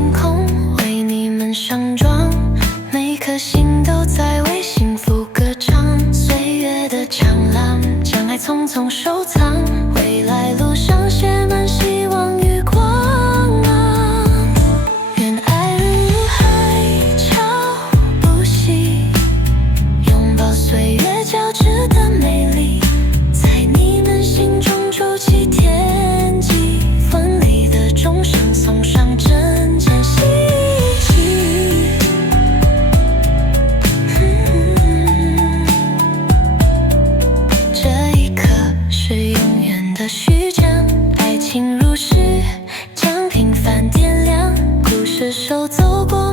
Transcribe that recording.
天空，为你们上妆，每颗心都在为幸福歌唱。岁月的长廊，将爱匆匆收藏，未来路上写满希望与光芒。愿爱人如海潮不息，拥抱岁月交织的美丽，在你们心中筑起天际，锋利的钟声送上针尖细迹。这一刻是永远的序章，爱情如诗，将平凡点亮，故事手走过